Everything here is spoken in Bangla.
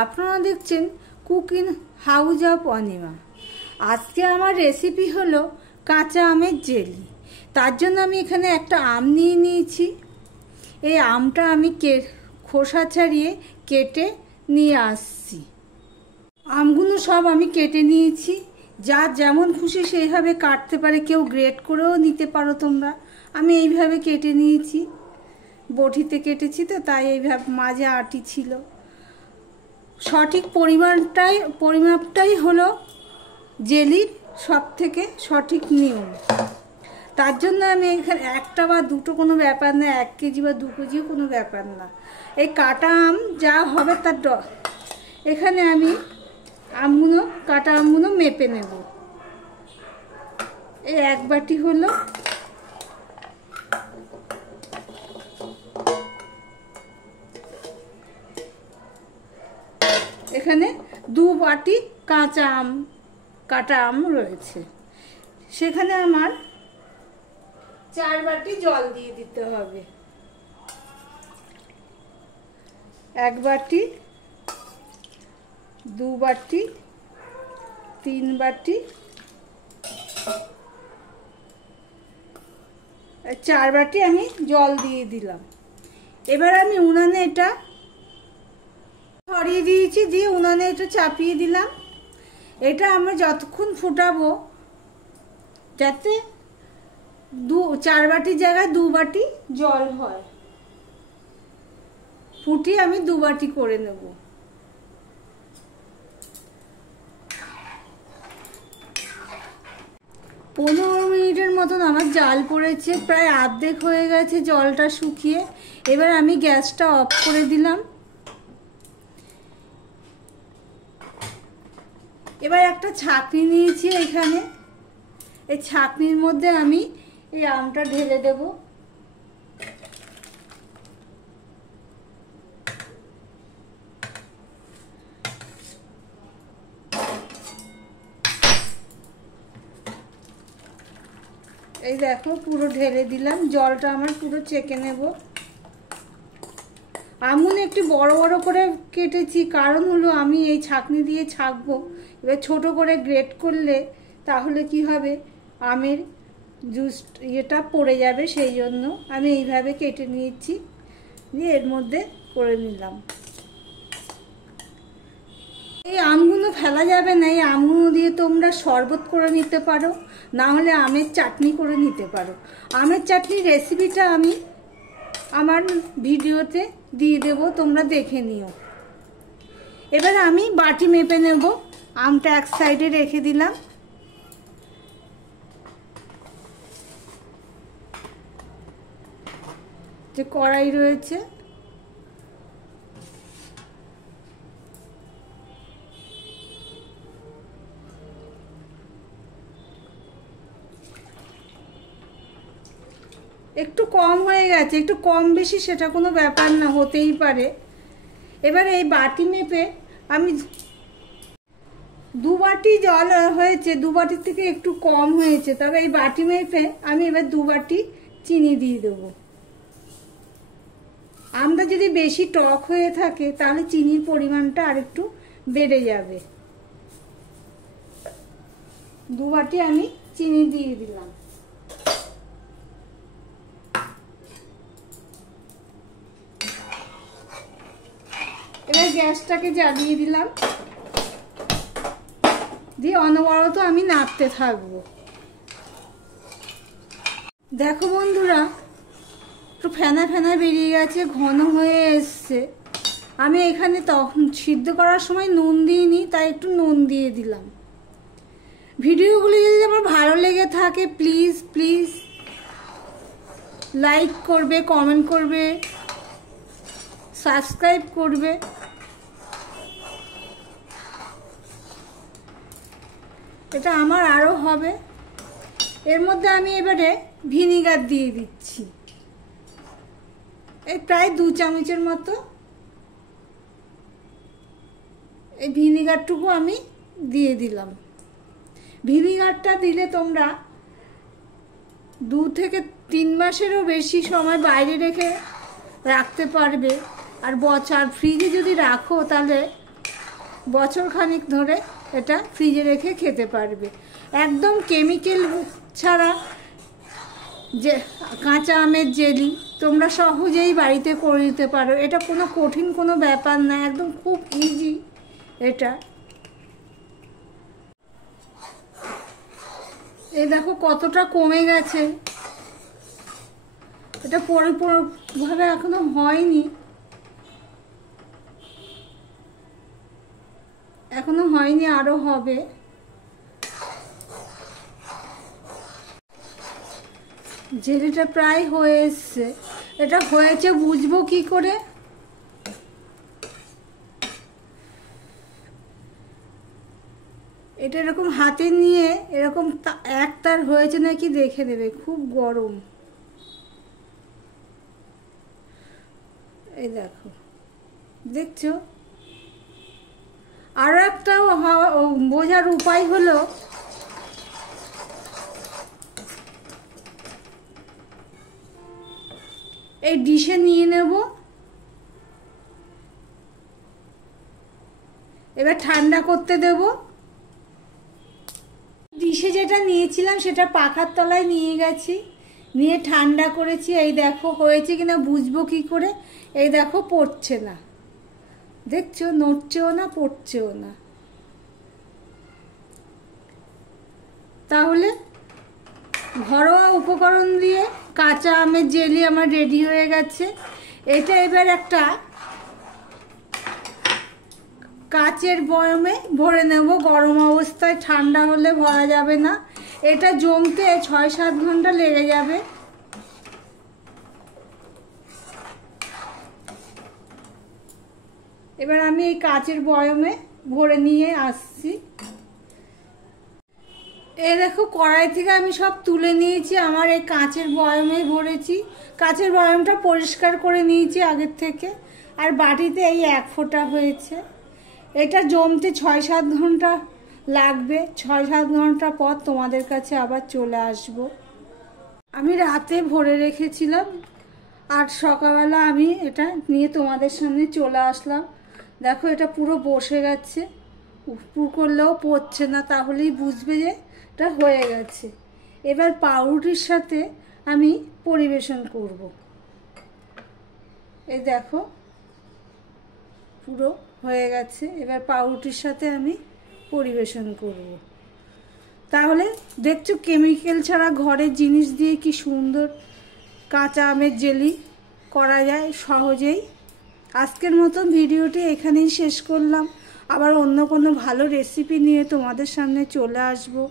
আপনারা দেখছেন কুকিং হাউস অফ অনিমা। আজকে আমার রেসিপি হলো কাঁচা আমের জেলি। তার জন্য আমি এখানে একটা আম নিয়ে নিয়েছি। এই আমটা আমি খোসা ছাড়িয়ে কেটে নিয়ে আসছি। আমগুলো সব আমি কেটে নিয়েছি। যার যেমন খুশি সেইভাবে কাটতে পারে, কেউ গ্রেট করেও নিতে পারো তোমরা। আমি এইভাবে কেটে নিয়েছি, বটিতে কেটেছি তো, তাই এইভাবে মাঝে আটি ছিল। সঠিক পরিমাপটাই হলো জেলির সব থেকে সঠিক নিয়ম। তার জন্য আমি এখানে একটা বা দুটো কোনো ব্যাপার না, 1 কেজি বা 2 কেজিও কোনো ব্যাপার না। এই কাটা আম যা হবে তার এখানে আমি কাটা আমগুলো মেপে নেব। এই 1 বাটি হলো। এখানে 2 বাটি কাটা আম রয়েছে। সেখানে আমার 4 বাটি জল দিয়ে দিতে হবে। 1 বাটি, 2 বাটি, 3 বাটি, 4 বাটি আমি জল দিয়ে দিলাম। এবার আমি উনানে এটা ছড়িয়ে দিয়েছি, দিয়ে উনানে এটা চাপিয়ে দিলাম। এটা আমরা যতক্ষণ ফুটাবো যাতে 4 বাটির জায়গায় 2 বাটি জল হয়। ফুটিয়ে আমি 2 বাটি করে নেব। পনেরো মিনিটের মতন আমার জাল পড়েছে, প্রায় অর্ধেক হয়ে গেছে জলটা শুকিয়ে। এবার আমি গ্যাসটা অফ করে দিলাম। এবার একটা ছাঁকনি নিয়েছি এখানে। এই ছাঁকনির মধ্যে আমি এই আমটা ঢেলে দেব। এই দেখো পুরো ঢেলে দিলাম। জলটা আমার পুরো চেকে নেব। আমগুলো একটু বড় বড় করে কেটেছি, কারণ হলো আমি এই ছাঁকনি দিয়ে ছাঁকবো। এবার ছোট করে গ্রেট করলে তাহলে কি হবে, আমের জুস ইয়েটা পড়ে যাবে। সেই জন্য আমি এইভাবে কেটে নিয়েছি, দিয়ে এর মধ্যে করে নিলাম। এই আমগুলো ফেলা যাবে না। এই আমগুলো দিয়ে তোমরা শরবত করে নিতে পারো, না হলে আমের চাটনি করে নিতে পারো। আমের চাটনির রেসিপিটা আমি আমার ভিডিওতে দিয়ে দেব, তোমরা দেখে নিও। এবার আমি বাটি মেপে নেব। আমটা এক সাইডে রেখে দিলাম। যে কড়াই রয়েছে, একটু কম হয়ে গেছে, একটু কম বেশি সেটা কোনো ব্যাপার না, হতেই পারে। এবার এই বাটি মেপে আমি 2 বাটি জল হয়েছে, 2 বাটির থেকে একটু কম হয়েছে, তবে এই বাটি মেপে আমি এবার 2 বাটি চিনি দিয়ে দেবো। আমটা যদি বেশি টক হয়ে থাকে তাহলে চিনির পরিমাণটা আরেকটু বেড়ে যাবে। 2 বাটি আমি চিনি দিয়ে দিলাম। এবার গ্যাসটাকে জ্বালিয়ে দিলাম, দিয়ে অনবরত আমি নাড়তে থাকবো। দেখো বন্ধুরা, একটু ফেনা ফেনা বেরিয়ে গেছে, ঘন হয়ে এসছে। আমি এখানে তখন সিদ্ধ করার সময় নুন দিইনি, তাই একটু নুন দিয়ে দিলাম। ভিডিওগুলি যদি আমার ভালো লেগে থাকে প্লিজ প্লিজ লাইক করবে, কমেন্ট করবে, সাবস্ক্রাইব করবে। এটা আমার আরও হবে। এর মধ্যে আমি এবারে ভিনিগার দিয়ে দিচ্ছি, এই প্রায় 2 চামচের মতো। এই ভিনিগারটুকু আমি দিয়ে দিলাম। ভিনিগারটা দিলে তোমরা 2 থেকে 3 মাসেরও বেশি সময় বাইরে রেখে রাখতে পারবে। আর ফ্রিজে যদি রাখো তাহলে বছর খানিক ধরে এটা ফ্রিজে রেখে খেতে পারবে। একদম কেমিক্যাল ছাড়া যে কাঁচা আমের জেলি তোমরা সহজেই বাড়িতে করে নিতে পারো। এটা কোনো কঠিন কোনো ব্যাপার না, একদম খুব ইজি এটা। এই দেখো কতটা কমে গেছে, এটা পরিপূর্ণভাবে এখনো হয়নি, আরো হবে। জেলিটা প্রায় হয়ে এসছে। এটা হয়েছে বুঝবো কি করে? এটা এরকম হাতে নিয়ে এরকম এক তার হয়েছে নাকি দেখে নেবে, খুব গরম। এই দেখো, দেখছো? আরো একটা বোঝার উপায় হলো এই ডিশে নিয়ে নেব, এবার ঠান্ডা করতে দেব। ডিশে যেটা নিয়েছিলাম সেটা পাখার তলায় নিয়ে গেছি, নিয়ে ঠান্ডা করেছি। এই দেখো হয়েছে কিনা বুঝবো কি করে? এই দেখো পড়ছে না, দেখছো? নড়ছেও না, পড়ছেও না। তাহলে ঘরোয়া উপকরণ দিয়ে কাঁচা আমের জেলি আমার রেডি হয়ে গেছে। এটা এবার একটা কাচের বয়মে ভরে নেব গরম অবস্থায়, ঠান্ডা হলে ভরা যাবে না। এটা জমতে 6-7 ঘন্টা লেগে যাবে। এবার আমি এই কাচের বয়মে ভরে নিয়ে আসছি। এই দেখো কড়াই থেকে আমি সব তুলে নিয়েছি, আমার এই কাচের বয়মে ভরেছি। কাচের বয়মটা পরিষ্কার করে নিয়েছি আগের থেকে। আর বাটিতে এই 1 ফোঁটা হয়েছে। এটা জমতে 6-7 ঘন্টা লাগবে। 6-7 ঘন্টা পর তোমাদের কাছে আবার চলে আসব। আমি রাতে ভরে রেখেছিলাম আর সকালবেলা আমি এটা নিয়ে তোমাদের সামনে চলে আসলাম। দেখো এটা পুরো বসে গেছে, উপর করলেও পড়ছে না, তাহলেই বুঝবে যে এটা হয়ে গেছে। এবার পাউরুটির সাথে আমি পরিবেশন করব। এই দেখো পুরো হয়ে গেছে। এবার পাউরুটির সাথে আমি পরিবেশন করব। তাহলে দেখছো কেমিক্যাল ছাড়া ঘরের জিনিস দিয়ে কি সুন্দর কাঁচা আমের জেলি করা যায় সহজেই। আজকের মতন ভিডিওটি এখানেই শেষ করলাম। আবার অন্য কোনো ভালো রেসিপি নিয়ে তোমাদের সামনে চলে আসবো।